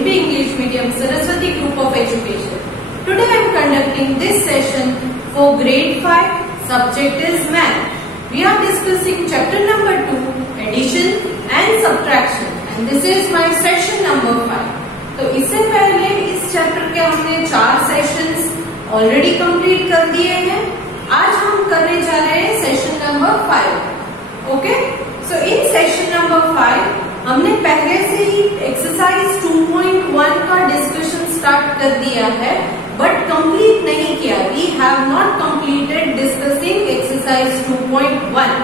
MP English Medium Saraswati Group of Education. Today I am conducting this session for grade 5. Subject is math. We are discussing chapter number 2, addition and subtraction, and this is my session number 5. तो इससे पहले इस chapter के हमने 4 sessions already complete कर दिए हैं. आज हम करने जा रहे हैं session number 5. Okay, so in session number 5 हमने पहले से ही एक्सरसाइज 2.1 का डिस्कशन स्टार्ट कर दिया है, बट कंप्लीट नहीं किया. We have not completed discussing exercise 2.1.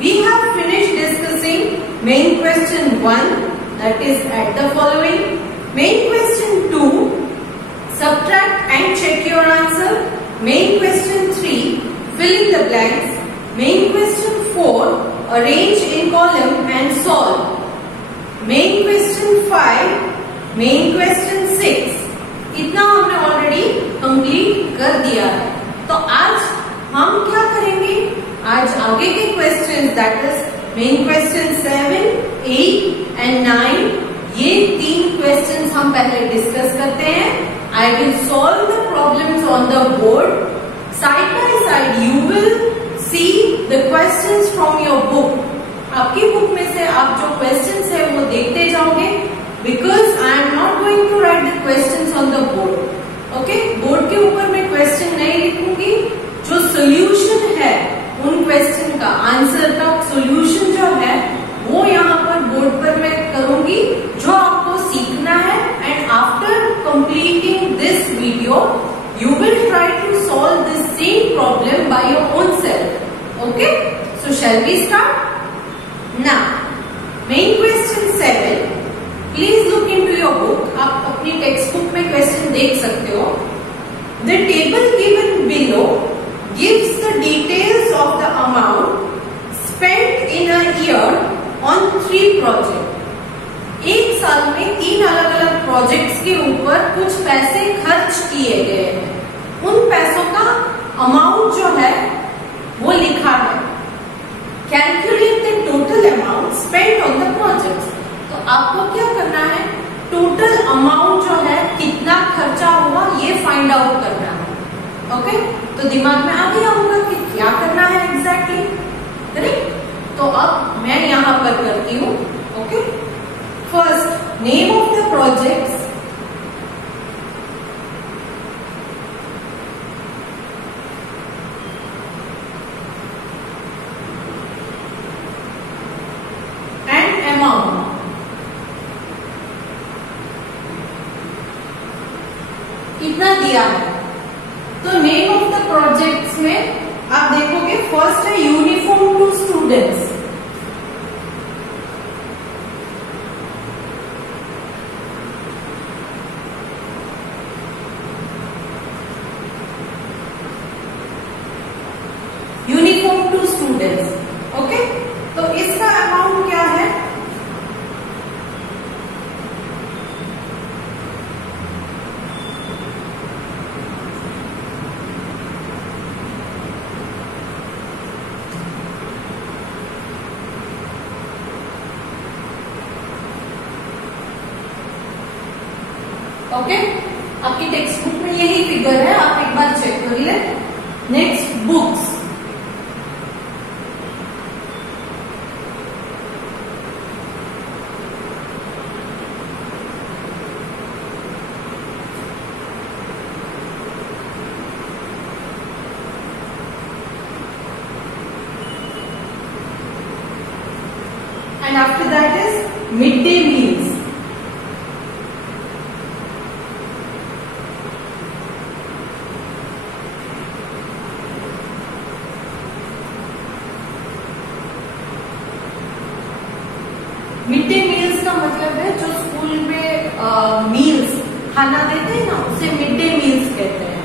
We have finished discussing main question 1, that is at the following. Main question 2, subtract and check your answer. Main question 3, fill in the blanks. Main question 4, arrange in column and solve. Main question 5, main question 6. इतना हमने already complete कर दिया है. तो आज हम क्या करेंगे? आज आगे के questions, that is main question 7, 8 and 9, ये 3 क्वेश्चंस हम पहले डिस्कस करते हैं. I will solve the problems on the board. Side by side you will see the questions from your book. आपकी बुक में से आप जो क्वेश्चंस है वो देखते जाओगे, because I am not going to write the questions on the board. Okay? Board के ऊपर मैं क्वेश्चन नहीं लिखूंगी. जो सोल्यूशन है उन क्वेश्चन का, आंसर का सोल्यूशन जो है वो यहाँ पर बोर्ड पर मैं करूंगी, जो आपको सीखना है. And after completing this video you will try to solve the same problem by your own self. Okay? So shall we start? Now, main question 7. Please look into your book. आप अपनी text book में question देख सकते हो. The table given below gives the details of the amount spent in a year on 3 projects. एक साल में 3 अलग अलग प्रोजेक्ट्स के ऊपर कुछ पैसे खर्च किए गए हैं. उन पैसों का अमाउंट जो है वो लिखा है. Calculate the total amount spent on the project. तो आपको क्या करना है? टोटल अमाउंट जो है कितना खर्चा हुआ ये फाइंड आउट करना है. ओके, तो दिमाग में आ गया होगा कि क्या करना है एग्जैक्टली. करेक्ट? तो अब मैं यहाँ पर करती हूँ. Okay, first name of the projects. कितना दिया है? तो नेम ऑफ द प्रोजेक्ट्स में आप देखोगे फर्स्ट है uniform to students. Uniform to students. Okay, तो इसका अमाउंट क्या है? ओके, आपकी टेक्स्ट बुक में यही फिगर है, आप एक बार चेक कर ले. Next books. And after that is mid day meals. Mid day meals का मतलब है जो स्कूल में मील्स खाना देते हैं ना, उसे मिड डे मील्स कहते हैं.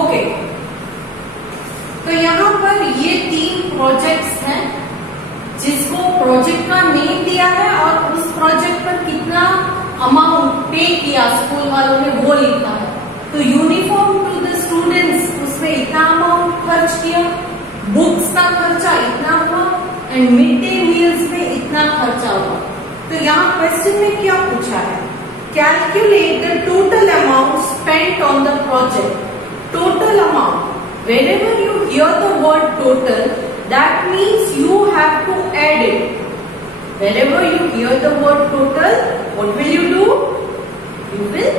ओके, तो यहाँ पर ये 3 प्रोजेक्ट्स हैं जिसको प्रोजेक्ट का नेम दिया है और उस प्रोजेक्ट पर कितना अमाउंट पे किया स्कूल वालों ने वो लिखा है. तो यूनिफॉर्म टू द स्टूडेंट्स, उसमें इतना अमाउंट खर्च किया, बुक्स का खर्चा इतना हुआ एंड मिड डे मील्स में इतना खर्चा हुआ। तो यहाँ क्वेश्चन में क्या पूछा है, calculate the total amount spent on the project. Total amount, whenever you hear the word total, that means you have to add it. Whenever you hear the word total, what will you do? You will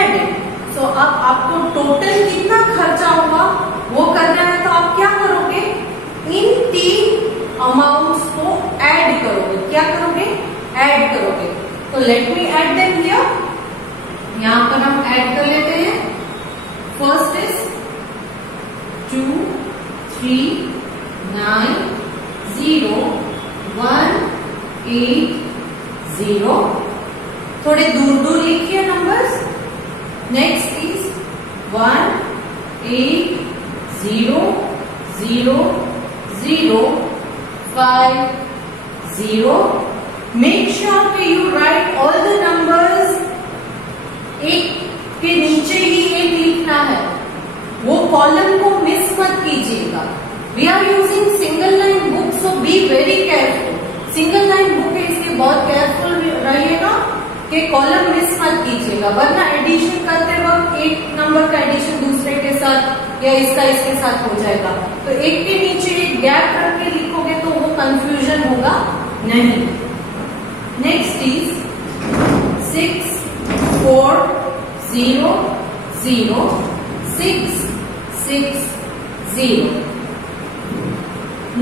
add it. So अब आपको total कितना खर्चा हुआ वो करना है, तो आप क्या करोगे, इन तीन अमाउंट्स को ऐड करोगे। क्या करोगे, ऐड करोगे। तो let me add them here. यहां पर हम ऐड कर लेते हैं। First is 2 3 9 0 1 8 0। थोड़े दूर दूर लिखिए numbers. Next is 1 8 0 0 0 5 0। Make sure कि you write all the numbers. एक के नीचे ही एक लिखना है, वो कॉलम को मिस मत कीजिएगा। We are using single line book, so be very careful. Single line book है इसलिए बहुत केयरफुल रहिएगा कि कॉलम मिस मत कीजिएगा, वरना एडिशन करते वक्त एक नंबर का एडिशन दूसरे के साथ या इसका इसके साथ हो जाएगा। तो एक के नीचे एक गैप रख के लिखोगे तो वो कंफ्यूजन होगा नहीं। Next is 6 4 0 0 6 6 0।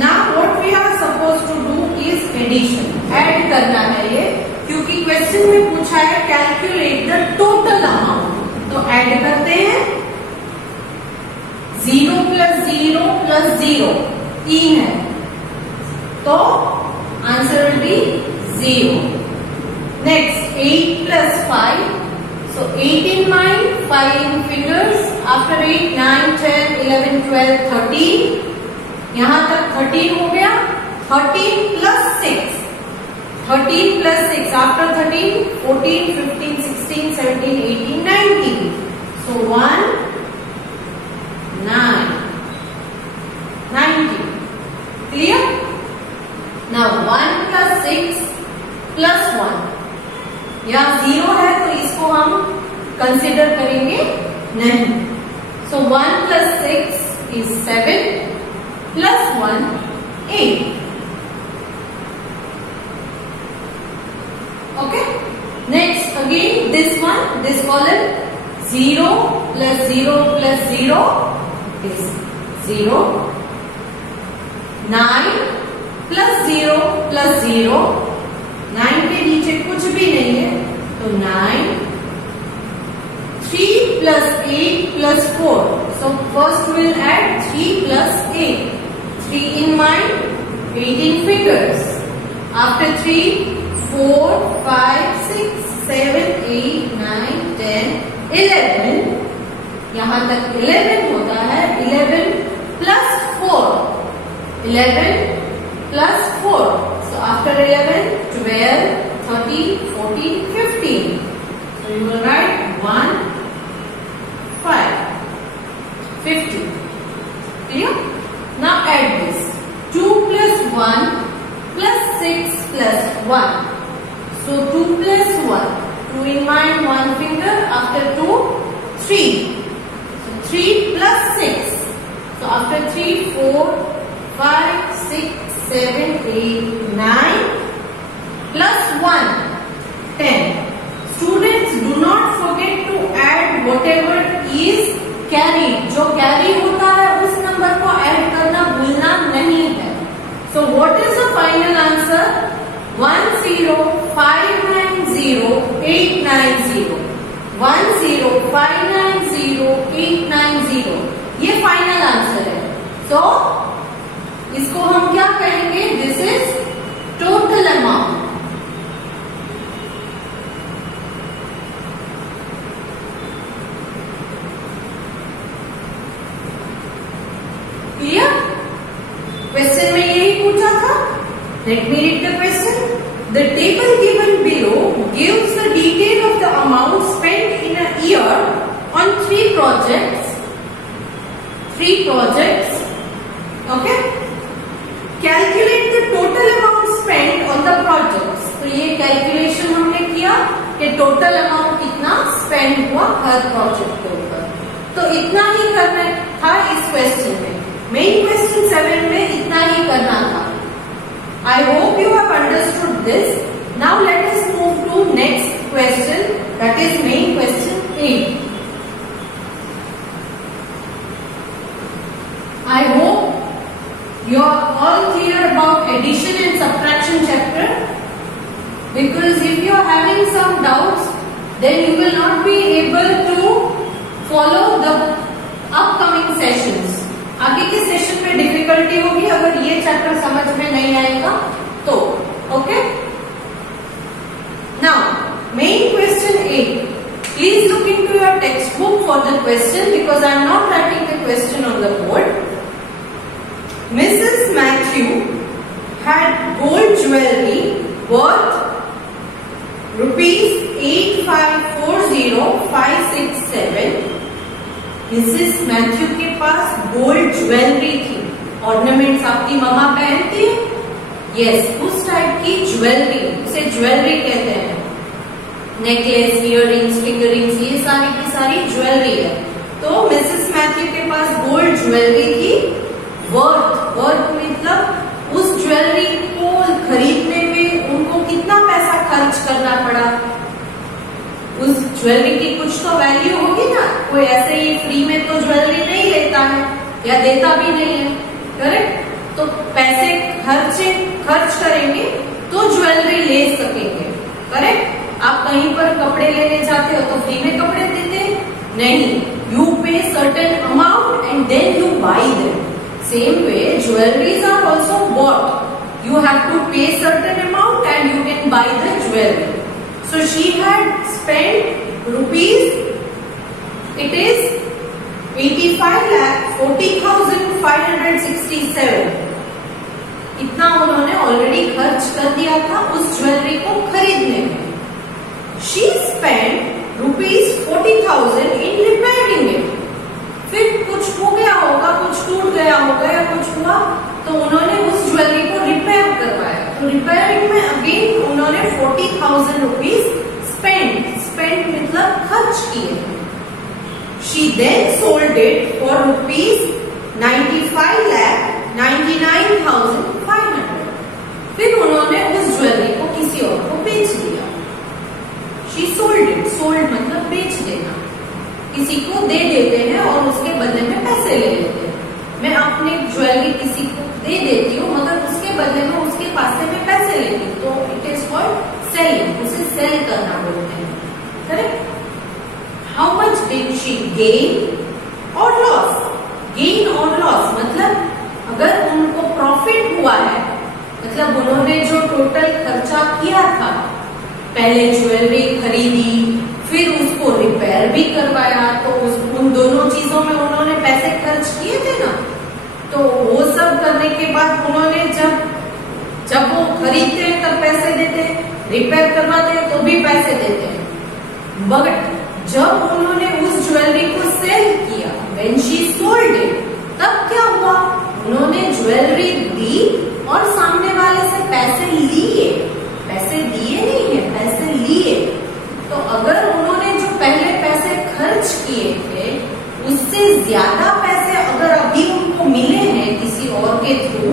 Now what we are supposed to do is addition. Add करना है ये, क्योंकि क्वेश्चन में पूछा है कैलकुलेट द टोटल अमाउंट। तो ऐड करते हैं। 0 + 0 + 0 3 है, तो answer will be 0। Next 8 + 5, so 8 in mind, 5 in fingers. After 8 9 10 11 12 13, यहां तक 13 हो गया। 13 + 6, 13 + 6, आफ्टर 13 14 15 16 17 18 19, so 1 9 19। क्लियर? नाउ 1 + 6 + 1, यहाँ 0 है तो इसको हम कंसिडर करेंगे नहीं। सो 1 + 6 is 7 + 1 8। Okay, next again this one, this column 0 + 0 + 0 is 0, 9 + 0 + 0, 9 के नीचे कुछ भी नहीं है तो 9, 3 + 8 + 4, so first we'll add 3 + 8, 3 in mind, 8 in fingers. After 3 4 5 6 7 8 9 10 11, यहां तक 11 होता है। 11 + 4, 11 + 4, so after 11 12 13 14 15, so you will write 1 5 50। Clear? Now add this 2 + 1 + 6 + 1, so 2 + 1, 2 in mind, 1 finger. After 2 3, so 3 + 6, so after 3 4 5 6 7 8 9 + 1 10। Students, do not forget to add whatever is carried. जो carry होता है उस number को add करना भूलना नहीं है। So what is the final answer? 10590 10590 ये फाइनल आंसर है। So इसको हम क्या कहेंगे? This is total amount. Clear? Question में यही पूछा था। Let me read the question. The table given below gives the detail of the amount spent in a year on three projects okay. Calculate the total amount spend on the project. तो ये calculation हमने किया कि total amount कितना spend हुआ हर project के ऊपर। तो इतना ही करना था इस क्वेश्चन में। मेन क्वेश्चन 7 में इतना ही करना था। I hope you have understood this. Now let us move to next question, that is main question 8। I hope you are all clear about addition and subtraction chapter, because if you are having some doubts then you will not be able to follow the upcoming sessions. आगे के session में difficulty होगी अगर ये chapter समझ में नहीं आएगा तो। Okay, now main question 8। Please look into your textbook for the question because I am not writing the question on the board. Mrs. Matthew had gold jewelry worth rupees 8540,567. Mrs. Matthew के पास gold jewellery थी। Ornaments आपकी मम्मा पहनती है, yes, उस type की jewellery, उसे jewellery कहते हैं। नेकलेस, इयररिंग्स, फिंगरिंग्स, ये सारी की सारी ज्वेलरी है। तो मिसेस मैथ्यू के पास गोल्ड ज्वेलरी थी। वर्थ मतलब उस ज्वेलरी को खरीदने में उनको कितना पैसा खर्च करना पड़ा। उस ज्वेलरी की कुछ तो वैल्यू होगी ना, कोई ऐसे ही फ्री में तो ज्वेलरी नहीं लेता है या देता भी नहीं है, करेक्ट। तो पैसे खर्च करेंगे तो ज्वेलरी ले सकेंगे, करेक्ट। आप कहीं पर कपड़े लेने जाते हो तो फ्री में कपड़े देते नहीं, you pay certain amount and then you buy them. Same way, jewelries are also bought. You have to pay certain amount and you can buy the jewelry. So she had spent rupees, it is 85,40,567. इतना उन्होंने already खर्च कर दिया था उस jewellery को खरीदने में। She spent rupees 40,000 in repairing it. फिर कुछ हो गया होगा, कुछ टूट गया होगा या कुछ हुआ तो उन्होंने उस ज्वेलरी को रिपेयर करवाया। तो रिपेयरिंग में अगेन उन्होंने 40,000 रुपीज स्पेंड मतलब खर्च किए। She then sold it for rupees 95,99,500। फिर उन्होंने उस ज्वेलरी को किसी और को बेच दिया। शी सोल्ड इट, सोल्ड मतलब बेच देना, किसी को दे देते हैं और उसके बदले में पैसे ले लेते हैं। मैं अपनी ज्वेलरी किसी को दे देती हूँ मगर उसके बदले में उसके पास से मैं पैसे लेती हूँ, तो इट इज कॉल्ड सेलिंग, उसे सेल करना बोलते हैं, correct. How much did she gain और लॉस। गेन और लॉस मतलब अगर उनको प्रॉफिट हुआ है, मतलब उन्होंने जो टोटल खर्चा किया था, पहले ज्वेलरी खरीदी फिर उसको रिपेयर भी करवाया, तो उन दोनों चीजों में उन्होंने पैसे खर्च किए थे ना। तो वो सब करने के बाद उन्होंने जब वो खरीदते हैं तब पैसे देते हैं, रिपेयर करवाते हैं तो भी पैसे देते हैं। बट जब उन्होंने उस ज्वेलरी को सेल किया, व्हेन शी सोल्ड इट, तब क्या हुआ, उन्होंने ज्वेलरी दी और सामने वाले से पैसे लिए, पैसे दिए नहीं है, पैसे लिए। तो अगर उन्होंने जो पहले पैसे खर्च किए थे उससे ज्यादा पैसे अगर अभी उनको मिले हैं किसी और के थ्रू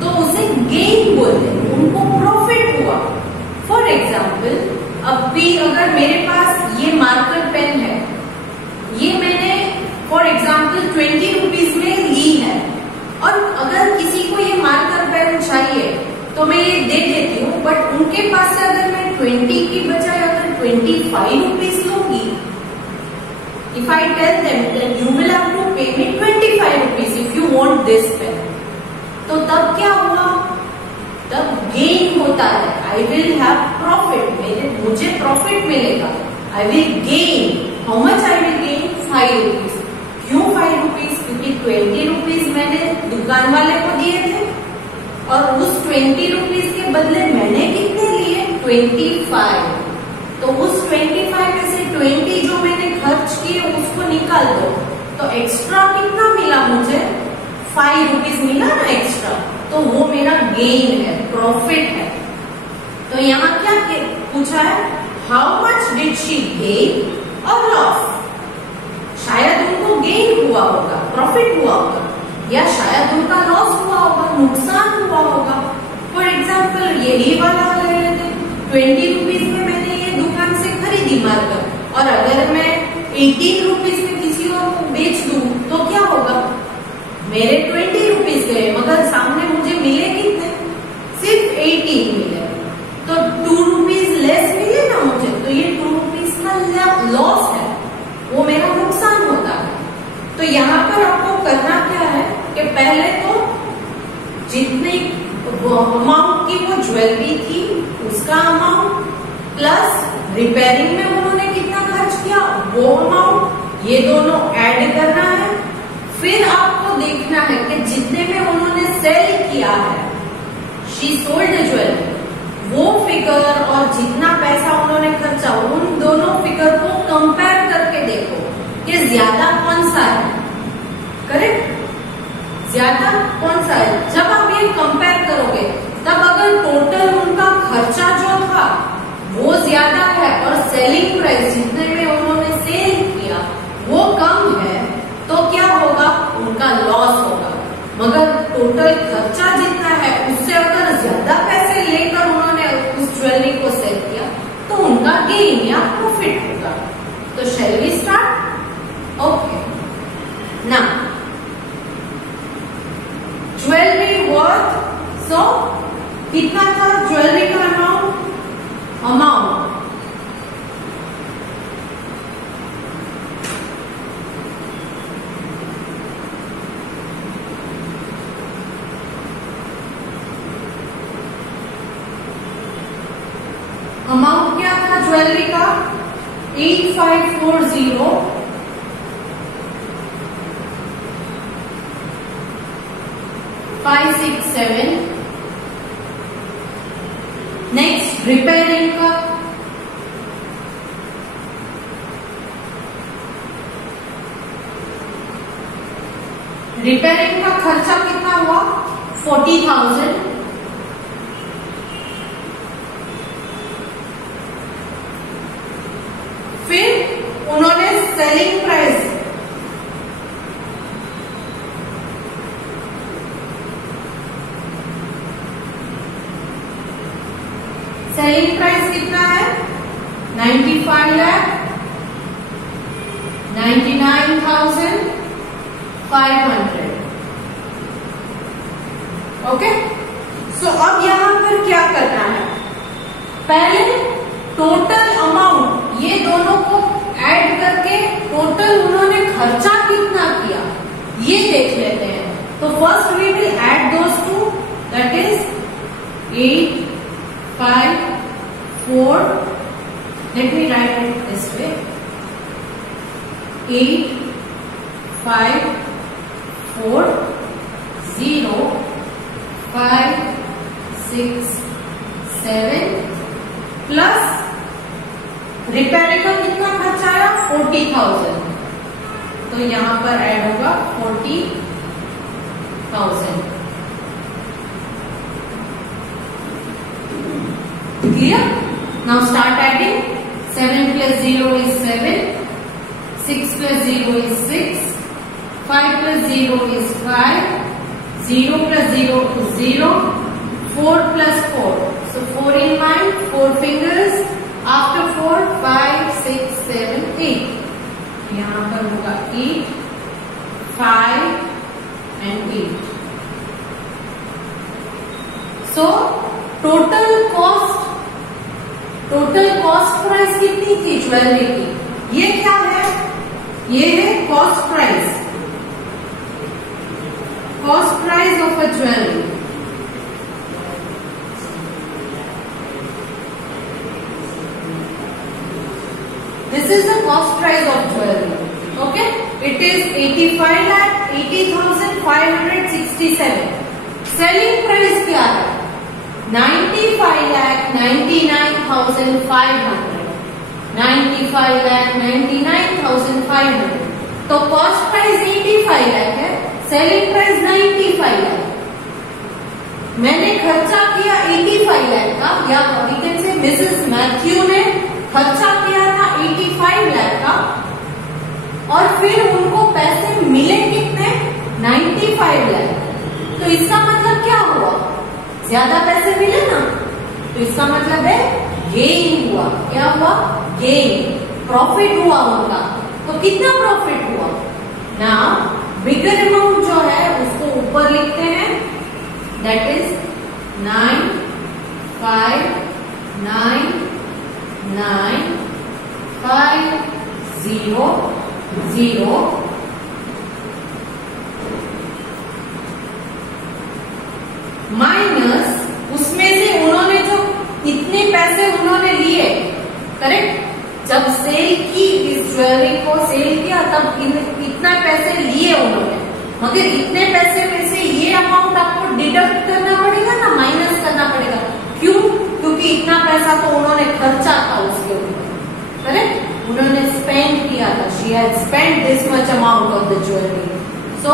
तो उसे गेन बोलते हैं, उनको प्रॉफिट हुआ। फॉर एग्जाम्पल, अभी अगर मेरे पास ये मार्कर पेन है, ये मैंने फॉर एग्जाम्पल 20 रुपीज में ली है, और अगर किसी को ये मार्कर पेन चाहिए तो मैं ये दे देती हूँ, बट उनके पास से अगर मैं 20 की बजाय अगर 25 रुपीज लूंगी, if I tell them that you will have to pay me 25 rupees if you want this pen, तो तब क्या हुआ, तब गेन होता है, I will have profit, मुझे प्रॉफिट मिलेगा, I will gain, how much I will gain, 5 rupees। क्यों 5 रुपीज, क्योंकि 20 रुपीज मैंने दुकान वाले को दिए थे और उस 20 रुपीज के बदले मैंने कितने लिए, 25। तो उस 25 में से 20 जो मैंने खर्च किए उसको निकाल दो, तो एक्स्ट्रा कितना मिला मुझे, 5 रुपीज मिला ना एक्स्ट्रा, तो वो मेरा गेन है, प्रॉफिट है। तो यहाँ क्या पूछा है, how much did she gain और लॉस। शायद उनको गेन हुआ होगा, प्रॉफिट हुआ होगा, या शायद उनका लॉस हुआ होगा, नुकसान हुआ होगा। फॉर एग्जाम्पल यही वाला ले लेते, 20 रुपीज में मैंने ये दुकान से खरीदी मार्कर, और अगर मैं 18 रुपीज में किसी और को बेच दूं तो क्या होगा, मेरे 20 रुपीज गए, मगर सामने मुझे मिले कितने, सिर्फ 18 मिले, तो 2 रुपीज लेस मिले ना मुझे, तो ये 2 रुपीज का लॉस है, वो मेरा नुकसान होता है। तो यहाँ पर आपको करना क्या है कि पहले तो जितनी अमाउंट की वो ज्वेलरी थी उसका अमाउंट, प्लस रिपेयरिंग में उन्होंने कितना खर्च किया वो अमाउंट, ये दोनों ऐड करना है। फिर आपको देखना है कि जितने में उन्होंने सेल किया है, शी सोल्ड ज्वेलरी, वो फिगर और जितना पैसा उन्होंने खर्चा, उन दोनों फिगर को कंपेयर करके देखो कि ज्यादा कौन सा है, करेक्ट, ज्यादा कौन सा है। जब आप ये कंपेयर करोगे तब अगर टोटल उनका खर्चा जो था वो ज्यादा है और सेलिंग प्राइस जितने में उन्होंने सेल किया वो कम है, तो क्या होगा, उनका लॉस होगा। मगर टोटल खर्चा जितना है उससे अगर ज्यादा पैसे लेकर उन्होंने उस ज्वेलरी को सेल किया तो उनका गेन या प्रॉफिट होगा। तो shall we start, okay. Now jewellery worth, so कितना था ज्वेलरी का अमाउंट, अमाउंट क्या था ज्वेलरी का, 8540 567। नेक्स्ट रिपेयरिंग का, रिपेयरिंग का खर्चा कितना हुआ, 40,000। फिर उन्होंने सेलिंग प्राइस, सेलिंग प्राइस कितना है, 95 लाख, 99,500। ओके, सो अब यहां पर क्या करना है, पहले टोटल अमाउंट ये दोनों को ऐड करके टोटल उन्होंने खर्चा कितना किया ये देख लेते हैं। तो first we will add those two, that is 8, 5, 4, let me write it this way, 8, 5, 4, 0, 5, 6, 7 plus repairing का कितना खर्चा आया, 40,000, तो यहां पर ऐड होगा 40,000। Clear? Now start adding. 7 plus 0 is 7. 6 plus 0 is 6. 5 plus 0 is 5. 0 plus 0 is 0. 4 plus 4. So 4 in mind, 4 fingers. After 4, 5, 6, 7, 8. यहाँ पर होगा 8, 5 and 8. So total cost price कितनी थी ज्वेलरी की, ये क्या है, ये है cost price of a jewellery. This is the cost price of jewelry. Okay, it is 85,80,567. Selling price क्या है, 95,99,500. 95,99,500. तो कॉस्ट प्राइस 85 लाख है, सेलिंग प्राइस 95 लाख, मैंने खर्चा किया 85 लाख का, या we can say Mrs Matthew ने खर्चा किया था 85 लाख का, और फिर उनको पैसे मिले कितने 95 लाख। तो इसका मतलब क्या हुआ, ज्यादा पैसे मिले ना, तो इसका मतलब है गेन हुआ। क्या हुआ, गेन, प्रॉफिट हुआ उनका। तो कितना प्रॉफिट हुआ ना, बिगर अमाउंट जो है उसको ऊपर लिखते हैं, दैट इज 95,995,0,0 माइनस उसमें से उन्होंने जो इतने पैसे उन्होंने लिए, करेक्ट, जब सेल की इस ज्वेलरी को सेल किया तब इतना पैसे लिए उन्होंने, मगर इतने पैसे में से ये अमाउंट आपको डिडक्ट करना पड़ेगा ना, माइनस करना पड़ेगा। क्यों, क्योंकि इतना पैसा तो उन्होंने खर्चा था उसके ऊपर, करेक्ट, उन्होंने स्पेंड किया था, she had spend this much amount of the jewellery. So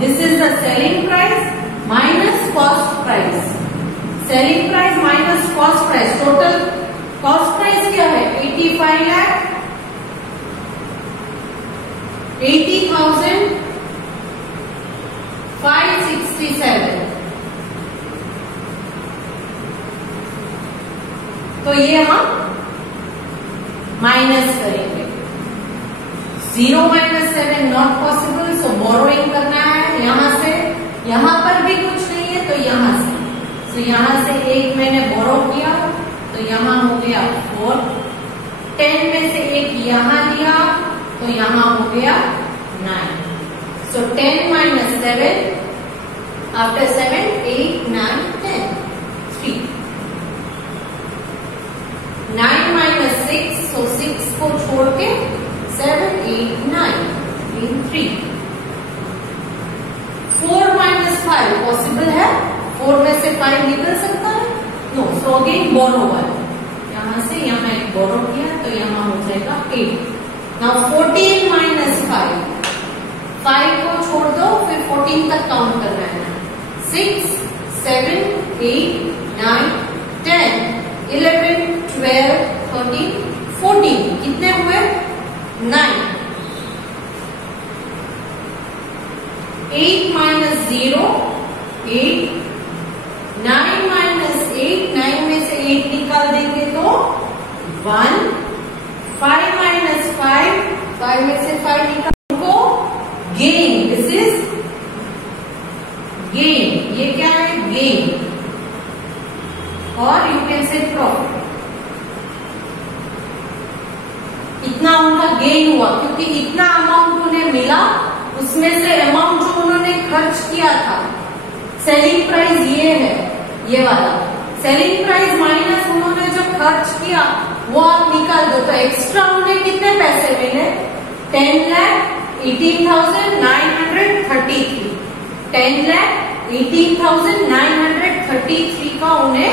this is the selling price minus cost price, selling price minus cost price, total cost price क्या है 85 लाख, 80,567। तो ये हम माइनस करेंगे, 0 - 7 नॉट पॉसिबल, सो बोरोइंग करना है यहां से, यहां पर भी कुछ नहीं है तो यहां से, तो यहां से एक मैंने बोरो किया तो यहां हो गया 4, 10 में से एक यहां लिया तो यहां हो गया 9, सो 10 - 7, आफ्टर 7 8 9 10 3, 9 - 6, सो 6 को छोड़ के 7 8 9 3, 4 - 5 पॉसिबल है, 4 में से 5 निकल सकता है, नो, सो अगेन बोरो 1, यहां से यहां एक बोरो किया तो यहां हो जाएगा 8। नाउ 14 - 5, 5 को छोड़ दो, फिर 14 तक काउंट करना है, 6 7 8 9 10 11 12 13 14, कितने हुए 9, 8 - 0 8, 9 - 8, 9 में से 8 निकाल देंगे तो 1, 5 - 5, 5 में से 5 निकाल को गेन, दिस इज गेन, ये क्या है गेन, और यू कैन से प्रॉफिट। इतना उनका गेन हुआ क्योंकि इतना अमाउंट उन्हें मिला, उसमें से अमाउंट जो उन्होंने खर्च किया था, सेलिंग प्राइस ये है, ये वाला सेलिंग प्राइस माइनस उन्होंने जो खर्च किया वो आप निकाल दो, तो एक्स्ट्रा उन्हें कितने पैसे मिले 10,18,933, 10,18,933 का उन्हें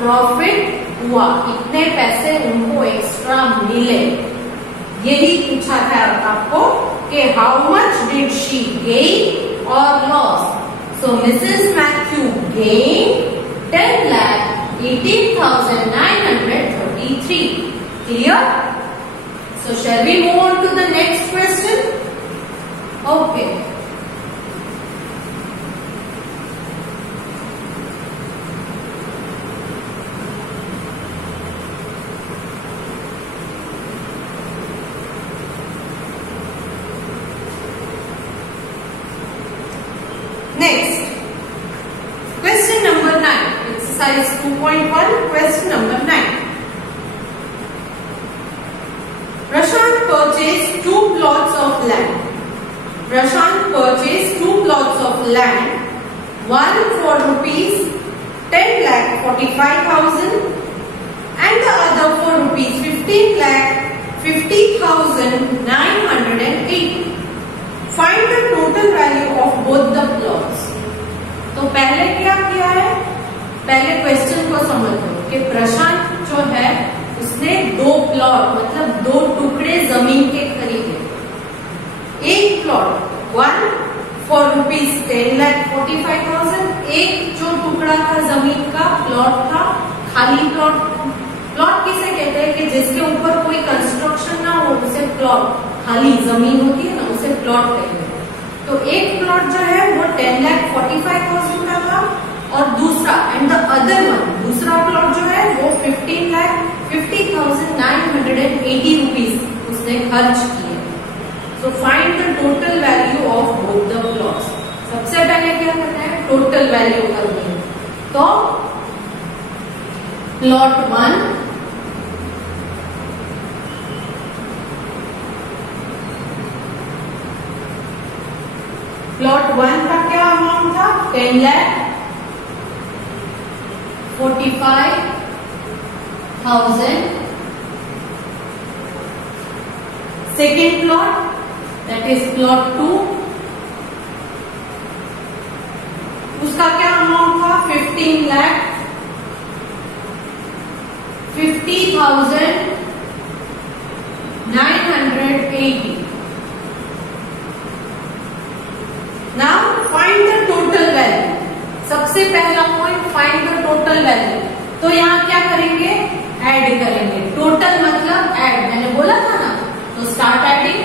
प्रॉफिट हुआ, इतने पैसे उनको एक्स्ट्रा मिले। यही पूछा था आपको कि how much did she gain और loss. So Mrs. Matthew gained 10,18,933. Clear? So shall we move on to the next question? Okay. Next, question number 9, exercise 2.1, question number 9. Prashant purchased 2 plots of land. Prashant purchased 2 plots of land, one for rupees 10,45,000 and the other for rupees 15,50,980. Find the total value of both the plots. तो पहले क्या किया है, पहले question को समझो कि प्रशांत जो है उसने 2 प्लॉट मतलब 2 टुकड़े जमीन के खरीदे। एक प्लॉट 1 फॉर ₹10,45,000। एक जो टुकड़ा था जमीन का, प्लॉट था, खाली प्लॉट। प्लॉट किसे कहते हैं कि जिसके ऊपर कोई कंस्ट्रक्शन ना हो, उसे प्लॉट, खाली जमीन होती है ना, उसे प्लॉट कहते हैं। तो एक प्लॉट जो है वो 10,45,000 का था, और दूसरा एंड द अदर वन, दूसरा प्लॉट जो है वो 15,50,980 रुपीज उसने खर्च किए। So find the total value of both the plots. सबसे पहले क्या करना है, टोटल वैल्यू करनी है। तो प्लॉट 1 का क्या अमाउंट था, 10,45,000। Second plot that is plot 2, उसका क्या अमाउंट था, 15,50,980। Now find the total value. सबसे पहला point, find the total value. तो यहाँ क्या करेंगे, ऐड करेंगे। टोटल मतलब ऐड, मैंने बोला था ना। तो start adding,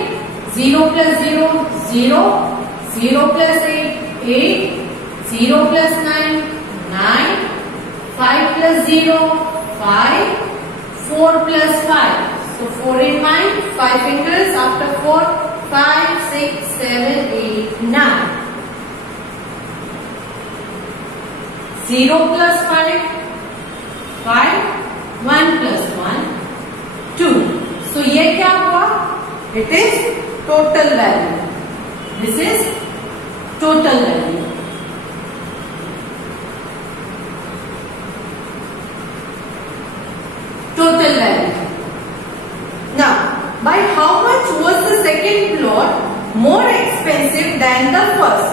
0 + 0 0, 0 + 8 8, 0 + 9 9, 5 + 0 5, 4 + 5. So 4 in mind, 5 fingers after 4, 5 6 7 8 9. 0 + 5 5, 1 + 1 2. So ये क्या हुआ, it is total value. This is total value. Total value. Now, by how much was the second plot more expensive than the first?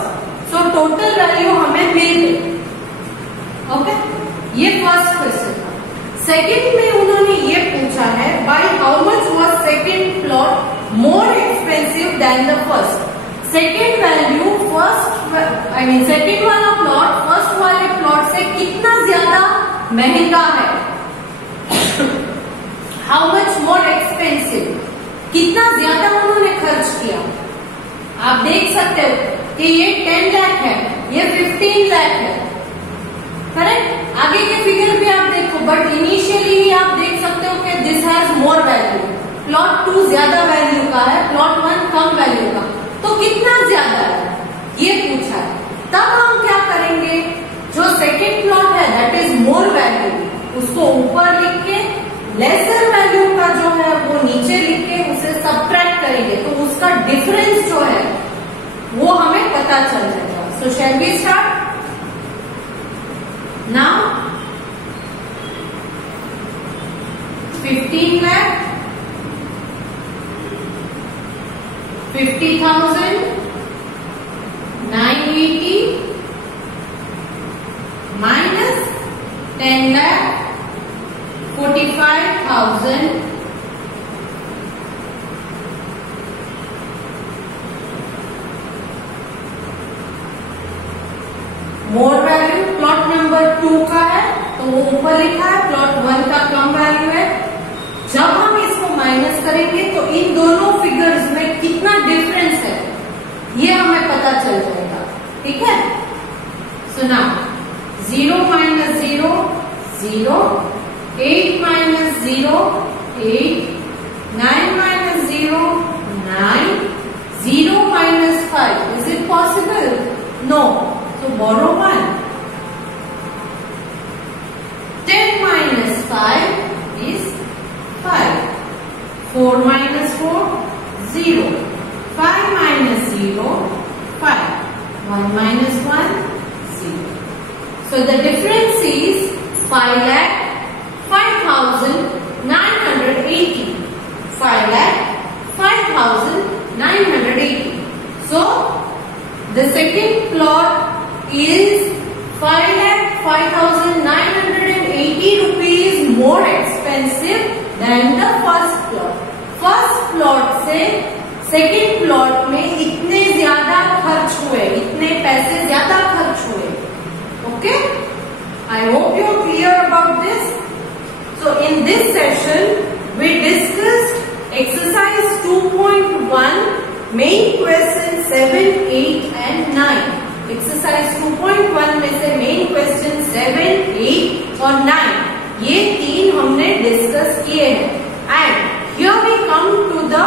So total value हमें मिल गई। Okay, ये first question था। Second में उन्होंने ये पूछा है, by how much was second plot more expensive than the first. Second value first, second वाला प्लॉट फर्स्ट वाले प्लॉट से कितना ज्यादा महंगा है। हाउ मच मोर एक्सपेंसिव, कितना ज्यादा उन्होंने खर्च किया। आप देख सकते हो कि ये 10 लाख है, ये 15 लाख है, करेक्ट। आगे के फिगर भी आप देखो, बट इनिशियली ही आप देख सकते हो कि this has more value. Plot 2 ज्यादा वैल्यू का है, प्लॉट 1 कम वैल्यू का। तो कितना ज्यादा है ये पूछा है। तब हम क्या करेंगे, जो सेकेंड प्लॉट है दैट इज मोर वैल्यू, उसको ऊपर लिख के लेसर वैल्यू का जो है वो नीचे लिख के उसे सबट्रैक्ट करेंगे, तो उसका डिफरेंस जो है वो हमें पता चल जाएगा। So shall we start now. 15 lakh 50,980 minus 10 lakh 45,000 more value plot number 2 का है, तो वो ऊपर लिखा है, प्लॉट 1 का कम वैल्यू है। जब हम इसको माइनस करेंगे तो इन दोनों फिगर्स में कितना डिफरेंस है ये हमें पता चल जाएगा, ठीक है। सुना, 0 - 0 0, 8 - 0 8, 9 - 0 9, 0 - 5. Is it possible? No. So borrow 1. 10 - 5 is 5. 4 - 4 0, 5 - 0 5, 1 - 1 0. So the difference is 5,05,980. 5,05,980. So the second plot is 5,05,980 rupees more expensive than the first plot. First plot से सेकेंड प्लॉट में इतने ज्यादा खर्च हुए, इतने पैसे ज्यादा खर्च हुए. Okay, I hope you are clear about this. So in this session we discussed exercise 2.1 main question 7, 8 and 9. Exercise 2.1 में से मेन क्वेश्चन 7, 8 और 9 ये तीन हमने डिस्कस किए हैं. And here we come to the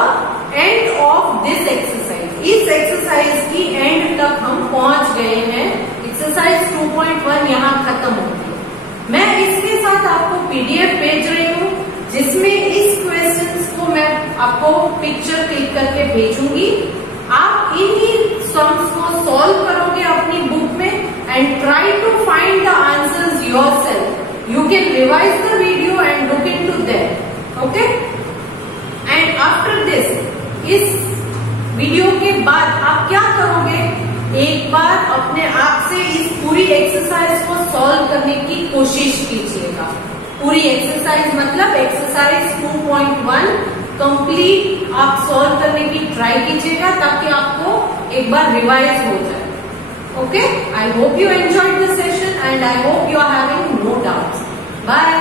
end of this exercise. इस exercise की एंड तक हम पहुंच गए हैं. एक्सरसाइज 2.1 यहाँ खत्म होती है. मैं इसके साथ आपको पीडीएफ भेज रही हूँ जिसमें इस क्वेश्चंस को मैं आपको पिक्चर क्लिक करके भेजूंगी. आप इन्हीं सम्स को सॉल्व करोगे अपनी बुक में and try to find the answers yourself. You can revise the video and look into them. Okay, and after this, इस वीडियो के बाद आप क्या करोगे, एक बार अपने आप से इस पूरी एक्सरसाइज को सॉल्व करने की कोशिश कीजिएगा. पूरी एक्सरसाइज मतलब एक्सरसाइज 2.1 कंप्लीट आप सॉल्व करने की ट्राई कीजिएगा ताकि आपको एक बार रिवाइज हो जाए. Okay, I hope you enjoyed the session and I hope you are having no doubts. Bye.